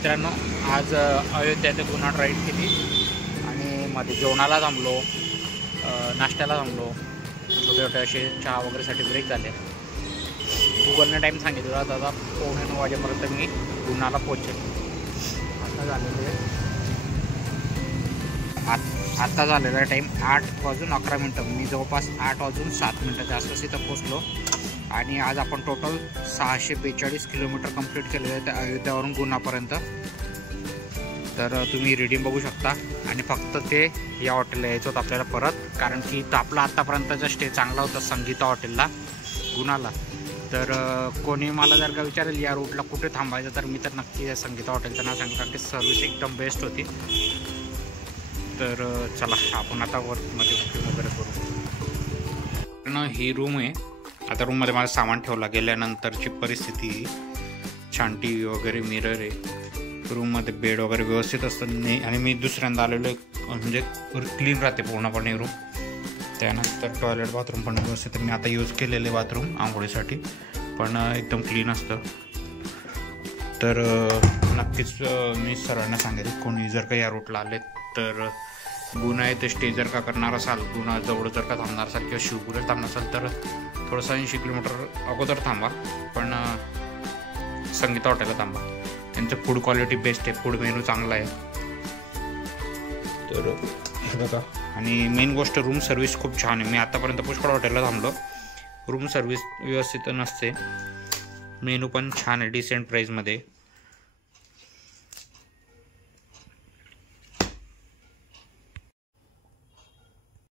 मित्रांनो, आज अयोध्या ते गुन्हा राईड केली आणि मध्ये जेवणाला थांबलो, नाश्त्याला थांबलो, छोटे छोटे असे चहा वगैरेसाठी ब्रेक झाले. गुगलने टाईम सांगितला दादा 9:15 वाजेपर्यंत मी गुन्हाला पोहोचेल. आता झालेला टाईम 8:11. मी जवळपास 8:07 आसपास इथं पोचलो. आणि आज आपण टोटल 642 किलोमीटर कंप्लीट केलेलं आहे त्या अयोध्यावरून गुन्हापर्यंत. तर तुम्ही रीडिंग बघू शकता. आणि फक्त ते या हॉटेलला यायचं होतं आपल्याला परत, कारण की तो आपला आत्तापर्यंतचा स्टे चांगला होता संगीता हॉटेलला गुन्हाला. तर कोणी मला जर का विचारेल या रूटला कुठे थांबायचं, तर मी तर नक्की या संगीता हॉटेलचं नाव सांगेन, कारण की सर्व्हिस एकदम बेस्ट होती. तर चला आपण आता वर्कमध्ये बुकिंग वगैरे करू. ही रूम आहे. आता रूममध्ये माझं सामान ठेवला गेल्यानंतरची परिस्थिती. छान टी व्ही वगैरे, मिरर आहे. रूममध्ये बेड वगैरे व्यवस्थित असतं नाही. आणि मी दुसऱ्यांदा आलेलो आहे, म्हणजे क्लीन राहते पूर्णपणे रूम. त्यानंतर टॉयलेट बाथरूम पण व्यवस्थित. मी आता यूज केलेले बाथरूम आंघोळीसाठी, पण एकदम क्लीन असतं. तर नक्कीच मी सर्वांना सांगेल, कोणी जर का या रूटला आले तर गुन्हा येथे स्टे जर का करणार असाल, गुन्हा जवळ जर का थांबणार असाल किंवा शिवपुरीला थांबणार असाल, तर थोडंसं 80 किलोमीटर अगोदर थांबा, पण संगीता हॉटेलला थांबा. त्यांचं फूड क्वालिटी बेस्ट आहे, फूड मेनू चांगला आहे. तर बघा. आणि मेन गोष्ट रूम सर्व्हिस खूप छान आहे. मी आतापर्यंत पुष्कळ हॉटेलला थांबलो, रूम सर्व्हिस व्यवस्थित नसते. मेनू पण छान आहे, डिसेंट प्राईजमध्ये.